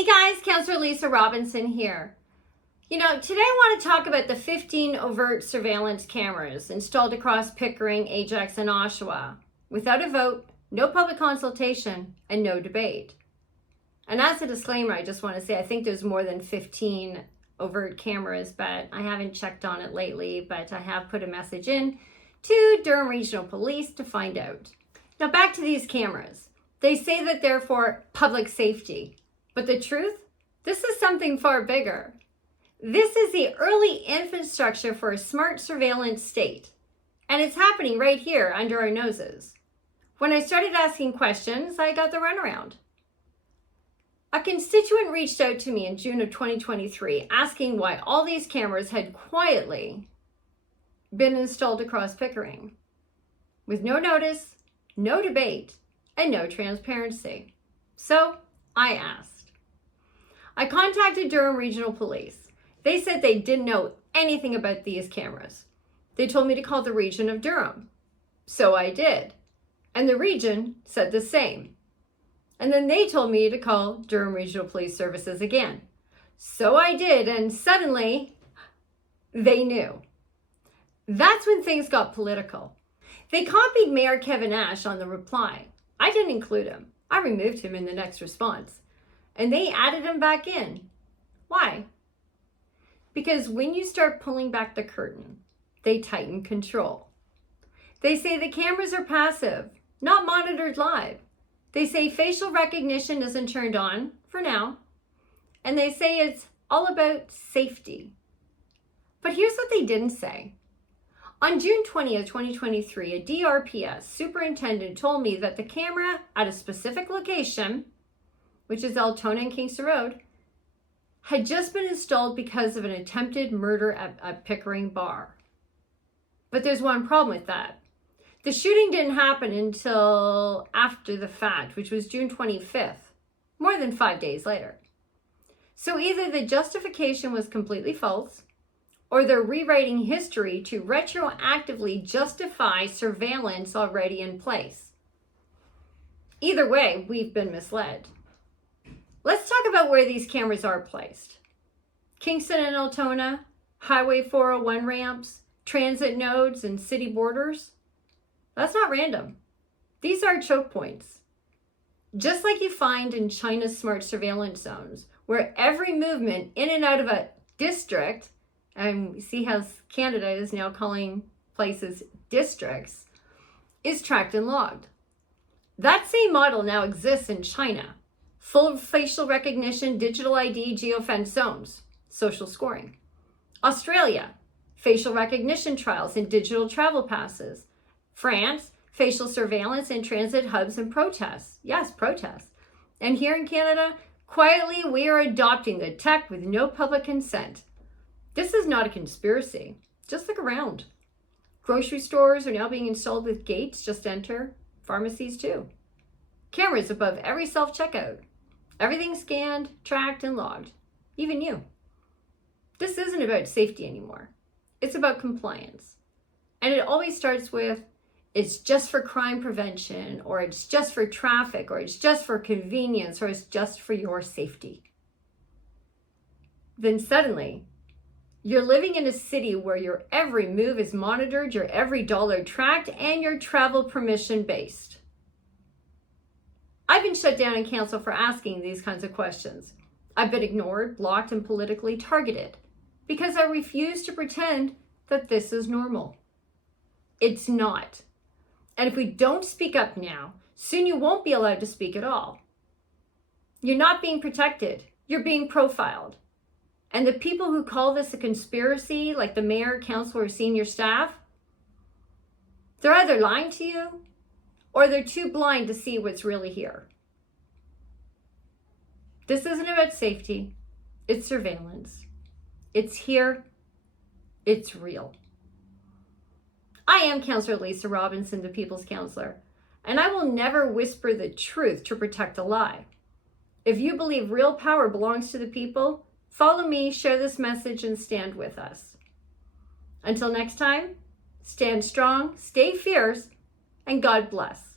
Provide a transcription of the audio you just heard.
Hey guys, Councillor Lisa Robinson here. Today I want to talk about the 15 overt surveillance cameras installed across Pickering, Ajax, and Oshawa, without a vote, no public consultation, and no debate. And as a disclaimer, I just want to say I think there's more than 15 overt cameras, but I haven't checked on it lately, but I have put a message in to Durham Regional Police to find out. Now back to these cameras. They say that they're for public safety. But the truth? This is something far bigger. This is the early infrastructure for a smart surveillance state. And it's happening right here under our noses. When I started asking questions, I got the runaround. A constituent reached out to me in June of 2023 asking why all these cameras had quietly been installed across Pickering with no notice, no debate, and no transparency. So I asked. I contacted Durham Regional Police. They said they didn't know anything about these cameras. They told me to call the region of Durham. So I did. And the region said the same. And then they told me to call Durham Regional Police Services again. So I did, and suddenly they knew. That's when things got political. They copied Mayor Kevin Ash on the reply. I didn't include him. I removed him in the next response. And they added him back in. Why? Because when you start pulling back the curtain, they tighten control. They say the cameras are passive, not monitored live. They say facial recognition isn't turned on for now. And they say it's all about safety. But here's what they didn't say. On June 20th, 2023, a DRPS superintendent told me that the camera at a specific location, which is Altona and Kingston Road, had just been installed because of an attempted murder at a Pickering bar. But there's one problem with that. The shooting didn't happen until after the fact, which was June 25th, more than 5 days later. So either the justification was completely false, or they're rewriting history to retroactively justify surveillance already in place. Either way, we've been misled. Let's talk about where these cameras are placed. Kingston and Altona, Highway 401 ramps, transit nodes, and city borders. That's not random. These are choke points. Just like you find in China's smart surveillance zones, where every movement in and out of a district, and we see how Canada is now calling places districts, is tracked and logged. That same model now exists in China. Full facial recognition, digital ID, geofence zones, social scoring. Australia, facial recognition trials and digital travel passes. France, facial surveillance in transit hubs and protests. Yes, protests. And here in Canada, quietly we are adopting the tech with no public consent. This is not a conspiracy. Just look around. Grocery stores are now being installed with gates, just enter. Pharmacies too. Cameras above every self-checkout. Everything scanned, tracked, and logged. Even you. This isn't about safety anymore. It's about compliance. And it always starts with, it's just for crime prevention, or it's just for traffic, or it's just for convenience, or it's just for your safety. Then suddenly, you're living in a city where your every move is monitored, your every dollar tracked, and your travel permission based. I've been shut down in council for asking these kinds of questions. I've been ignored, blocked, and politically targeted because I refuse to pretend that this is normal. It's not. And if we don't speak up now, soon you won't be allowed to speak at all. You're not being protected. You're being profiled. And the people who call this a conspiracy, like the mayor, council, or senior staff, they're either lying to you or they're too blind to see what's really here. This isn't about safety. It's surveillance. It's here. It's real. I am Councillor Lisa Robinson, the People's Councillor, and I will never whisper the truth to protect a lie. If you believe real power belongs to the people, follow me, share this message, and stand with us. Until next time, stand strong, stay fierce, and God bless.